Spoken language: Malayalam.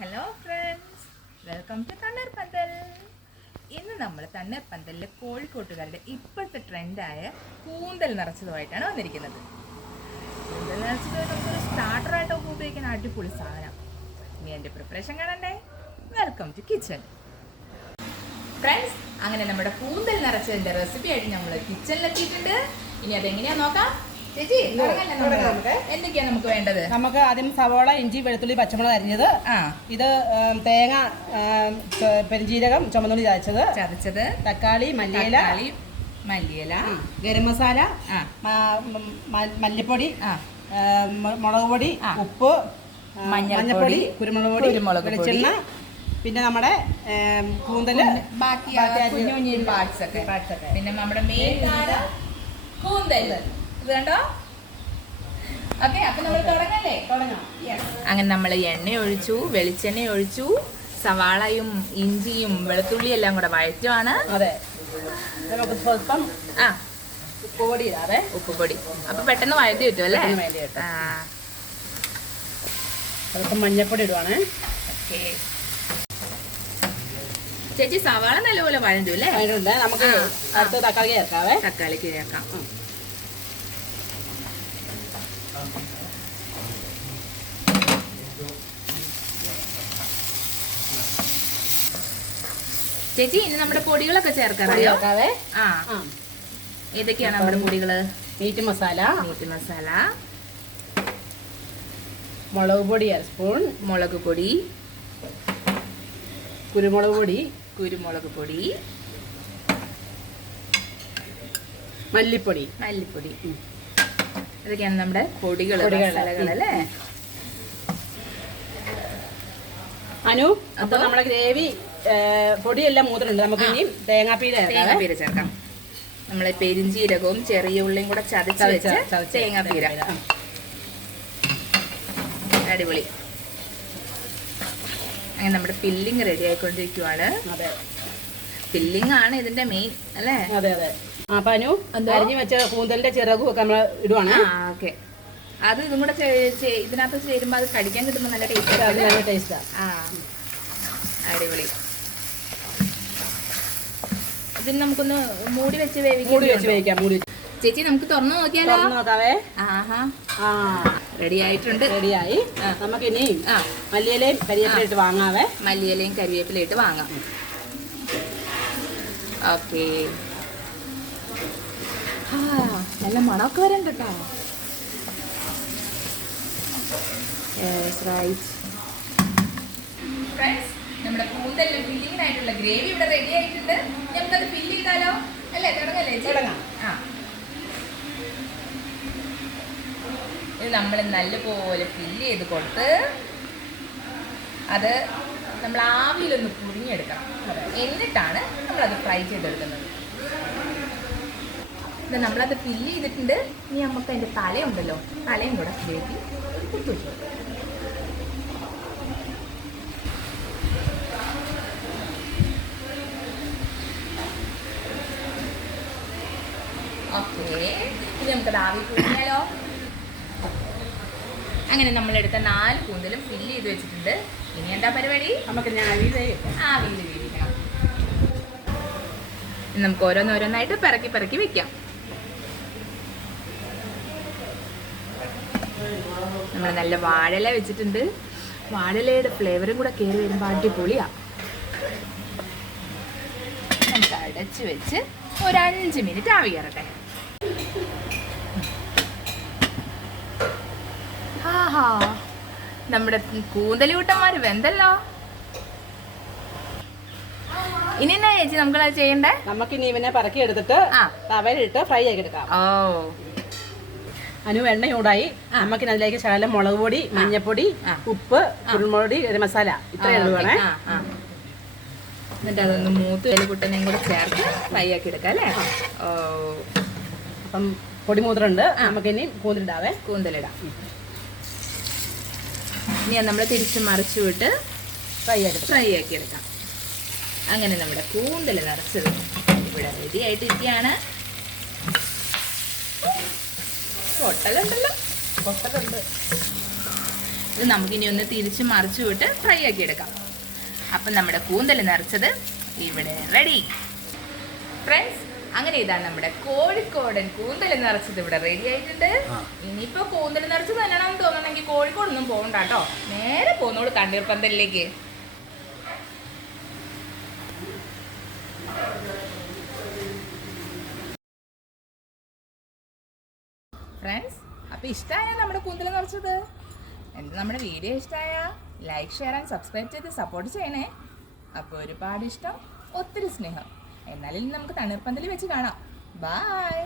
Hello friends, welcome to Thanneerpanthal. ഇന്ന് നമ്മൾ തണ്ണീർപ്പന്തലിലെ കോഴിക്കോട്ടുകാരുടെ ഇപ്പോഴത്തെ ട്രെൻഡായ കൂന്തൽ നിറച്ചതുമായിട്ടാണ് വന്നിരിക്കുന്നത്. കൂന്തൽ നിറച്ചത് നമുക്കൊരു സ്റ്റാർട്ടറായിട്ടൊക്കെ ഉപയോഗിക്കുന്ന അടിപൊളി സാധനം. ഇനി എൻ്റെ പ്രിപ്പറേഷൻ കാണണ്ടേ? Welcome to kitchen. ഫ്രണ്ട്സ്, അങ്ങനെ നമ്മുടെ കൂന്തൽ നിറച്ചതിൻ്റെ റെസിപ്പി ആയിട്ട് നമ്മൾ കിച്ചണിലെത്തിയിട്ടുണ്ട്. ഇനി അതെങ്ങനെയാണെന്ന് നോക്കാം. ചേച്ചി, എന്തൊക്കെയാ നമുക്ക് വേണ്ടത്? നമുക്ക് ആദ്യം സവോള, ഇഞ്ചി, വെളുത്തുള്ളി, പച്ചമുളക് അരിഞ്ഞത്, ഇത് തേങ്ങ, പെരുംജീരകം, ചുമന്നുള്ളി ചതച്ചത്, തക്കാളി, മല്ലിയില, ഗരം മസാല, മല്ലിപ്പൊടി, മുളക് പൊടി, ഉപ്പ്, മഞ്ഞൾപ്പൊടി, കുരുമുളക് പൊടി, വെളിച്ചെണ്ണ, പിന്നെ നമ്മുടെ കൂന്തല്, ബാക്കി പാർട്സ് ഒക്കെ. പിന്നെ നമ്മുടെ മെയിൻ കൂന്തൽ കണ്ടോ. ഓക്കെ, അപ്പൊ നമ്മൾ തുടങ്ങാം. അങ്ങനെ നമ്മൾ എണ്ണ ഒഴിച്ചു, വെളിച്ചെണ്ണ ഒഴിച്ചു, സവാളയും ഇഞ്ചിയും വെളുത്തുള്ളിയും എല്ലാം കൂടെ വഴറ്റുവാണ്. അതെ, സ്വല്പം ഉപ്പുപൊടി ഇടാതെ. ഉപ്പുപൊടി അപ്പൊ പെട്ടെന്ന് വഴറ്റി കിട്ടും അല്ലേ? സ്വല്പം മഞ്ഞൾപ്പൊടി ഇടുവാണ്. ഓക്കെ ചേച്ചി, സവാള നല്ലപോലെ വഴണ്ടു അല്ലേ? നമുക്ക് അടുത്ത് തക്കാളി ചേർക്കാവേ. തക്കാളിക്ക് ചേർക്കാം. ചേച്ചി, ഇനി നമ്മുടെ പൊടികളൊക്കെ ചേർക്കാറിയോ? ഏതൊക്കെയാണ് നമ്മുടെ പൊടികള്? മീറ്റ് മസാല, മുളക് പൊടി 1 സ്പൂൺ, മുളക് പൊടി, കുരുമുളക് പൊടി, മല്ലിപ്പൊടി. ഇതൊക്കെയാണ് നമ്മുടെ പൊടികൾ അല്ലേ? അനു, അപ്പൊ നമ്മളെ ഗ്രേവി പൊടിയെല്ലാം മൂത്തിട്ടുണ്ട്. നമുക്ക് ഇനി തേങ്ങാപ്പീര ചേർക്കാം. നമ്മളെ പെരിഞ്ചീരകവും ചെറിയ ഉള്ളിയും കൂടെ ചതച്ച് വെച്ച് തേങ്ങാപ്പീര. അടിപൊളി. അങ്ങനെ നമ്മുടെ ഫില്ലിങ് റെഡി ആയിക്കൊണ്ടിരിക്കുവാണ്. അതെ, ഫില്ലിംഗ് ആണ് ഇതിന്റെ മെയിൻ അല്ലേ? അതെ. അപ്പൊ അനു, അരിഞ്ഞു വെച്ച കൂന്തലിന്റെ ചിറകും ഒക്കെ നമ്മൾ ഇടുവാണ്. ഓക്കെ, അത് ഇതും കൂടെ ഇതിനകത്ത് ചേരുമ്പോ അത് കടിക്കാൻ കിട്ടുമ്പോ നല്ല ടേസ്റ്റാ. അടിപൊളി. ഇതിന് നമുക്കൊന്ന് മൂടി വെച്ച് വേവിക്കാം. ചേച്ചി, നമുക്ക് തുറന്നു നോക്കിയാലോ? ആഹാ, റെഡി ആയിട്ടുണ്ട്. റെഡിയായി. നമുക്ക് ഇനി മല്ലിയിലയും കരിവേപ്പിലയിട്ട് വാങ്ങാവേ. മല്ലിയിലയും കരിവേപ്പിലയിട്ട് വാങ്ങാം. ഓക്കെ, നല്ല മണമൊക്കെ വരണ്ട കേട്ടോ. നമ്മുടെ കൂന്തലിന് ഫില്ലിങ്ങിനായിട്ടുള്ള ഗ്രേവി ഇവിടെ റെഡി ആയിട്ടുണ്ട്. നമുക്കത് ഫില്ല് ചെയ്താലോ? അല്ലേ? തുടങ്ങാം. ഇത് നമ്മൾ നല്ലപോലെ ഫില്ല് ചെയ്ത് കൊടുത്ത് അത് നമ്മൾ ആവിയിലൊന്ന് പുഴുങ്ങിയെടുക്കണം. എന്നിട്ടാണ് നമ്മളത് ഫ്രൈ ചെയ്തെടുക്കുന്നത്. ഇത് നമ്മളത് ഫില്ല് ചെയ്തിട്ടുണ്ട്. ഇനി നമുക്ക് അതിൻ്റെ തലയുണ്ടല്ലോ, തലയും കൂടെ കയറ്റി കുത്തു വെച്ചു. ഓക്കെ, ഇനി നമുക്കത് ആവി പുഴുങ്ങിയാലോ? അങ്ങനെ നമ്മളെടുത്ത 4 കൂന്തലും ഫില്ല് ചെയ്ത് വെച്ചിട്ടുണ്ട്. ഇനി എന്താ പരിപാടി? നമുക്ക് ആവിയിൽ വേവിക്കണം. നമുക്ക് ഓരോന്നോരോന്നായിട്ട് പിറക്കി വെക്കാം. നമ്മൾ നല്ല വാഴയില വെച്ചിട്ടുണ്ട്. വാഴയിലയുടെ ഫ്ലേവറും കൂടെ കയറി വരുമ്പോൾ അടിപൊളിയാ. നമുക്ക് അടച്ച് വെച്ച് ഒരു 5 മിനിറ്റ് ആവി കയറട്ടെ. നമ്മുടെ കൂന്തലൂട്ടന്മാര് വെന്തല്ലോ. ഇനി എന്നാ ചേച്ചി നമുക്കത് ചെയ്യണ്ടേ? നമുക്കിനി ഇവനെ പറക്കി എടുത്തിട്ട് തവയിലിട്ട് ഫ്രൈ ആക്കിയെടുക്കാം. അനു, എണ്ണ ചൂടായി. നമുക്കിനി അതിലേക്ക് ശകലം മുളക് പൊടി, മഞ്ഞൾപ്പൊടി, ഉപ്പ്, കുരുമുളക് പൊടി, ഗരം മസാല ഇത്രയും ഇടുവാണേ. എന്നിട്ട് അതൊന്ന് മൂത്ത് കുട്ടനെയും കൂടെ ചേർത്ത് ഫ്രൈ ആക്കി എടുക്കാം അല്ലേ? അപ്പം പൊടി മൂത്രമുണ്ട്. നമുക്കിനി കൂന്തലിടാം. ഇനി നമ്മൾ തിരിച്ച് മറിച്ചു വിട്ട് ഫ്രൈ ആക്കി എടുക്കാം. അങ്ങനെ നമ്മുടെ കൂന്തൽ നിറച്ചത് ഇവിടെ റെഡി ആയിട്ടിരിക്കുകയാണ്. പൊട്ടലുണ്ട്. ഇത് നമുക്കിനി ഒന്ന് തിരിച്ച് മറിച്ചു വിട്ട് ഫ്രൈ ആക്കി എടുക്കാം. അപ്പം നമ്മുടെ കൂന്തൽ നിറച്ചത് ഇവിടെ റെഡി. ഫ്രണ്ട്സ്, അങ്ങനെ ഇതാണ് നമ്മുടെ കോഴിക്കോടൻ കൂന്തൽ നിറച്ചത് ഇവിടെ റെഡി ആയിട്ടുണ്ട്. ഇനിയിപ്പോൾ കൂന്തൽ നിറച്ചത് തന്നെയാണെന്ന് തോന്നണമെങ്കിൽ കോഴിക്കോടൊന്നും പോകണ്ട കേട്ടോ, നേരെ പോന്നോളൂ തണ്ണീർപ്പന്തലിലേക്ക്. ഫ്രണ്ട്സ്, അപ്പോൾ ഇഷ്ടമായ നമ്മുടെ കൂന്തൽ നിറച്ചത്? നമ്മുടെ വീഡിയോ ഇഷ്ടമായ ലൈക്ക്, ഷെയർ ആൻഡ് സബ്സ്ക്രൈബ് ചെയ്ത് സപ്പോർട്ട് ചെയ്യണേ. അപ്പോൾ ഒരുപാട് ഇഷ്ടം, ഒത്തിരി സ്നേഹം. എന്നാലും നമുക്ക് തണ്ണീർപ്പന്തലിൽ വെച്ച് കാണാം. ബൈ.